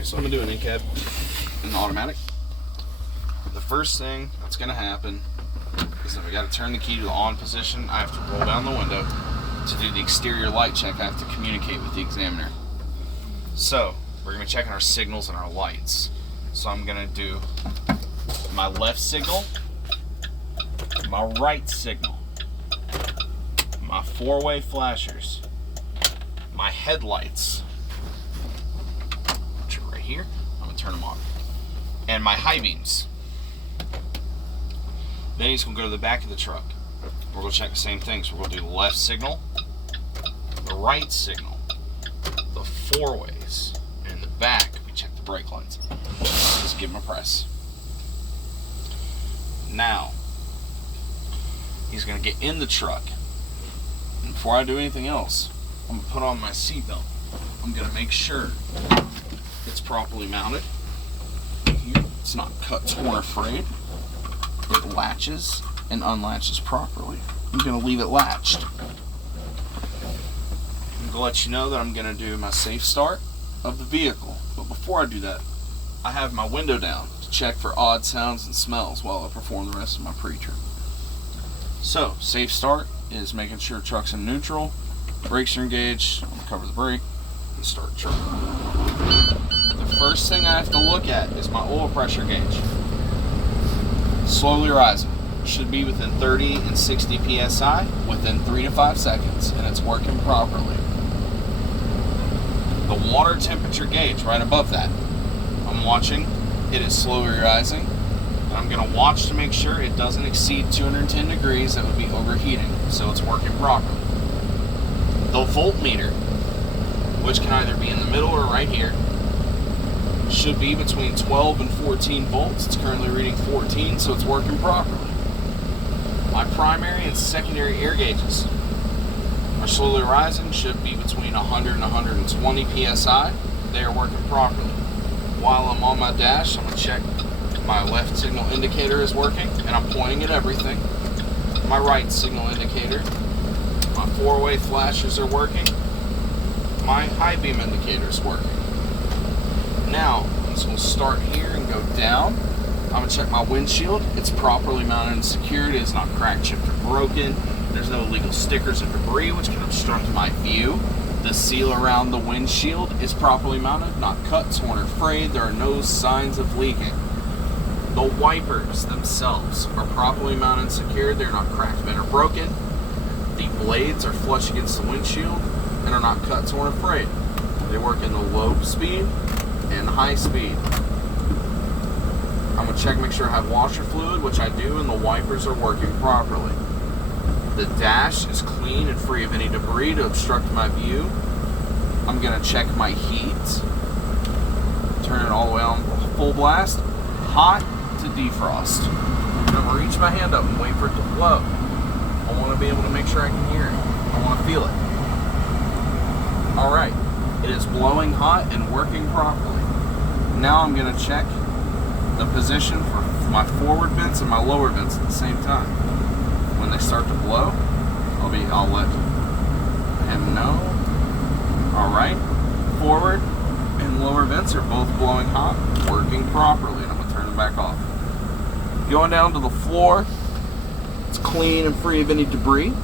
Alright, so I'm going to do an in-cab in automatic. The first thing that's going to happen is that I got to turn the key to the on position. I have to roll down the window. To do the exterior light check, I have to communicate with the examiner. So, we're going to be checking our signals and our lights. So I'm going to do my left signal, my right signal, my four-way flashers, my headlights, which are right here. I'm going to turn them on. And my high beams. Then he's going to go to the back of the truck. We're going to check the same thing. So we're going to do the left signal, the right signal, the four ways, and in the back we check the brake lights. Just give him a press. Now he's going to get in the truck. And before I do anything else, I'm going to put on my seatbelt. I'm going to make sure it's properly mounted. Here, it's not cut, torn, or frayed. It latches and unlatches properly. I'm going to leave it latched. I'm going to let you know that I'm going to do my safe start of the vehicle. But before I do that, I have my window down to check for odd sounds and smells while I perform the rest of my pre-trip. So, safe start is making sure the truck's in neutral, brakes are engaged. I'm going to cover the brake and start the truck. The first thing I have to look at is my oil pressure gauge. Slowly rising. Should be within 30 and 60 psi within 3 to 5 seconds, and it's working properly. The water temperature gauge right above that, I'm watching. It is slowly rising, and I'm going to watch to make sure it doesn't exceed 210 degrees. That would be overheating, so it's working properly. The voltmeter, which can either be in the middle or right here, should be between 12 and 14 volts. It's currently reading 14, so it's working properly. My primary and secondary air gauges are slowly rising, should be between 100 and 120 psi. They are working properly. While I'm on my dash, I'm going to check my left signal indicator is working, and I'm pointing at everything. My right signal indicator, my four-way flashers are working, my high beam indicator is working. Now, I'm just going to start here and go down. I'm going to check my windshield. It's properly mounted and secured. It is not cracked, chipped, or broken. There's no illegal stickers or debris which can obstruct my view. The seal around the windshield is properly mounted, not cut, torn, or frayed. There are no signs of leaking. The wipers themselves are properly mounted and secured. They're not cracked, bent, or broken. The blades are flush against the windshield and are not cut, torn, or frayed. They work in the low speed and high speed. I'm going to check, make sure I have washer fluid, which I do, and the wipers are working properly. The dash is clean and free of any debris to obstruct my view. I'm going to check my heat. Turn it all the way on full blast. Hot to defrost. I'm going to reach my hand up and wait for it to blow. I want to be able to make sure I can hear it. I want to feel it. Alright. It is blowing hot and working properly. Now I'm going to check the position for my forward vents and my lower vents at the same time. When they start to blow, I'll let him know. Alright, forward and lower vents are both blowing hot, working properly, and I'm going to turn them back off. Going down to the floor, it's clean and free of any debris,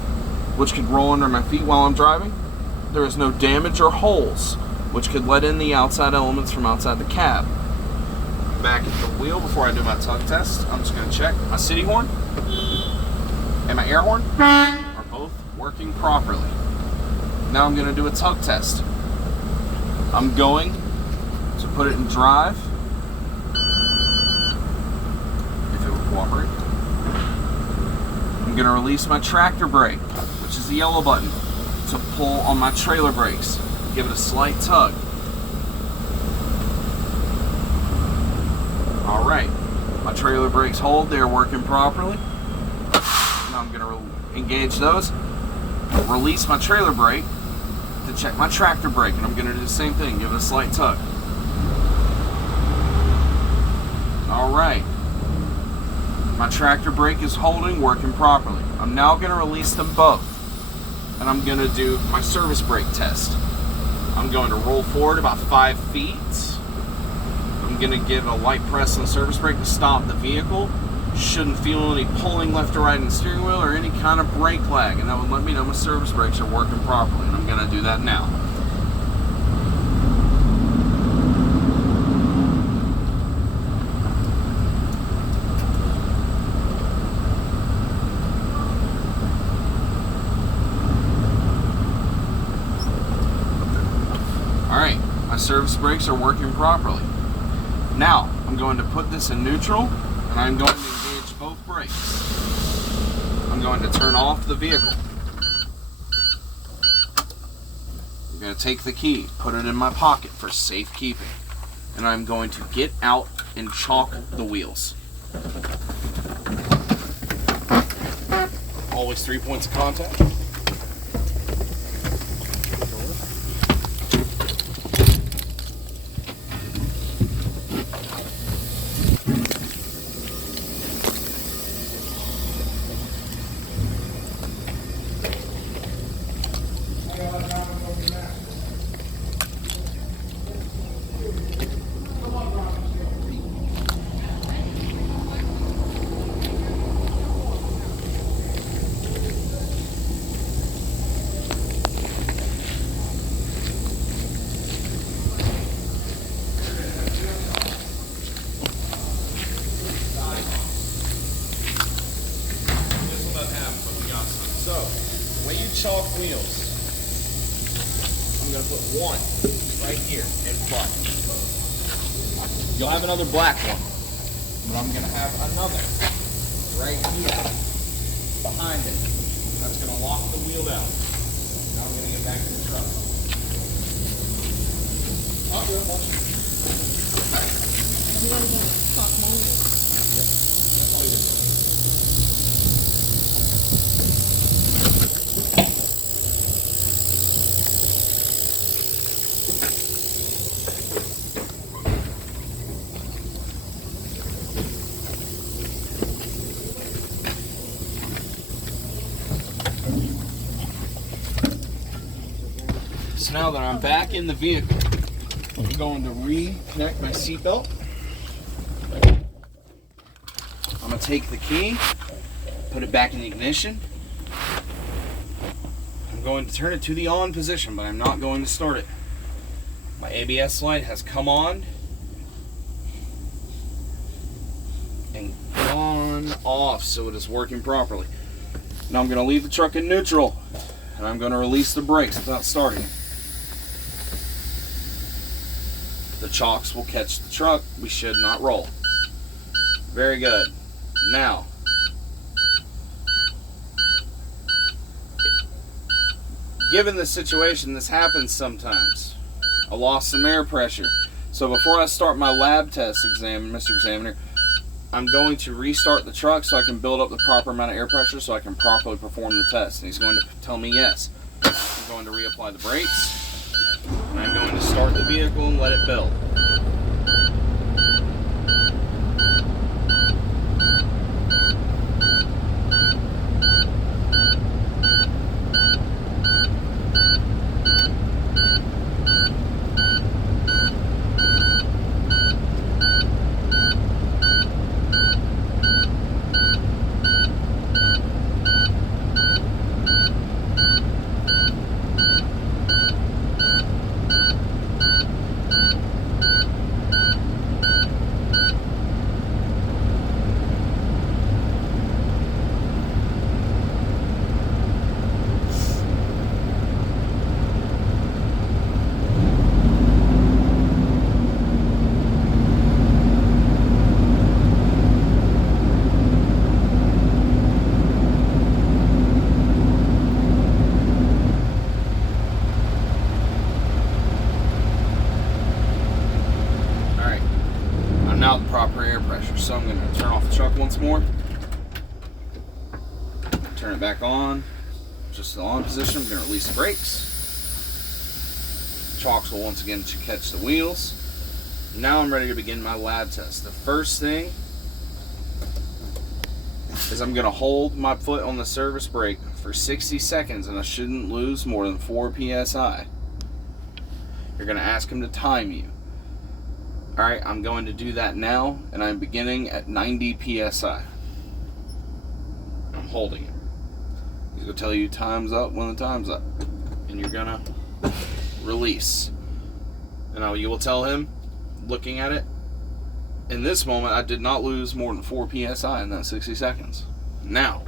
which could roll under my feet while I'm driving. There is no damage or holes, which could let in the outside elements from outside the cab. Back at the wheel before I do my tug test, I'm just going to check my city horn and my air horn are both working properly. Now I'm going to do a tug test. I'm going to put it in drive, if it will cooperate. I'm going to release my tractor brake, which is the yellow button, to pull on my trailer brakes. Give it a slight tug. Alright, my trailer brakes hold, they're working properly. Now I'm going to engage those, release my trailer brake to check my tractor brake, and I'm going to do the same thing, give it a slight tug. Alright, my tractor brake is holding, working properly. I'm now going to release them both, and I'm going to do my service brake test. I'm going to roll forward about 5 feet, I'm gonna give a light press on the surface brake to stop the vehicle. Shouldn't feel any pulling left or right in the steering wheel or any kind of brake lag, and that would let me know my surface brakes are working properly, and I'm gonna do that now. Alright, my surface brakes are working properly. Now, I'm going to put this in neutral, and I'm going to engage both brakes. I'm going to turn off the vehicle. I'm going to take the key, put it in my pocket for safekeeping, and I'm going to get out and chalk the wheels. Always 3 points of contact. So, when you chalk wheels, I'm going to put one right here in front. You'll have another black one, but I'm going to have another right here behind it. That's going to lock the wheel down. Now I'm going to get back to the truck. Oh, good. You gotta go chalk more. That's all you do. So now that I'm back in the vehicle, I'm going to reconnect my seatbelt. I'm going to take the key, put it back in the ignition. I'm going to turn it to the on position, but I'm not going to start it. My ABS light has come on and gone off, so it is working properly. Now I'm going to leave the truck in neutral, and I'm going to release the brakes without starting it. The chocks will catch the truck. We should not roll. Very good. Now, given the situation, this happens sometimes. I lost some air pressure. So before I start my lab test, Mr. Examiner, I'm going to restart the truck so I can build up the proper amount of air pressure so I can properly perform the test. And he's going to tell me yes. I'm going to reapply the brakes. And I'm going to start the vehicle and let it build. Now the proper air pressure. So I'm going to turn off the truck once more. Turn it back on. Just the on position. I'm going to release the brakes. Chocks will once again catch the wheels. Now I'm ready to begin my lab test. The first thing is I'm going to hold my foot on the service brake for 60 seconds, and I shouldn't lose more than 4 psi. You're going to ask him to time you. Alright, I'm going to do that now, and I'm beginning at 90 psi. I'm holding it. He's going to tell you time's up when the time's up. And you're going to release. And you will tell him, looking at it, in this moment, I did not lose more than 4 psi in that 60 seconds. Now,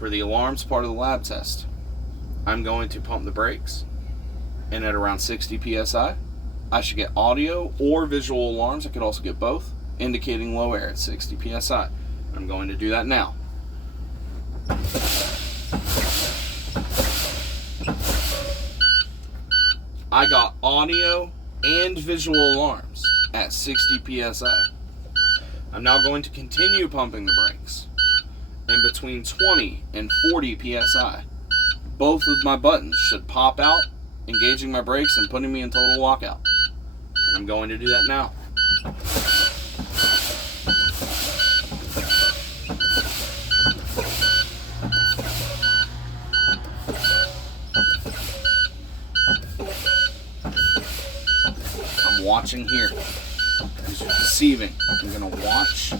for the alarms part of the lab test, I'm going to pump the brakes, and at around 60 psi, I should get audio or visual alarms. I could also get both, indicating low air at 60 psi. I'm going to do that now. I got audio and visual alarms at 60 psi. I'm now going to continue pumping the brakes. And between 20 and 40 psi, both of my buttons should pop out, engaging my brakes and putting me in total lockout. And I'm going to do that now. I'm watching here. Because you're deceiving. I'm going to watch.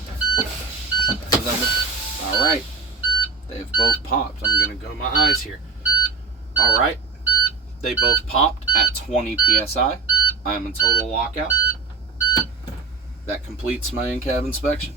Alright. They've both popped. I'm going to go to my eyes here. Alright. They both popped at 20 psi. I am in total lockout. That completes my in-cab inspection.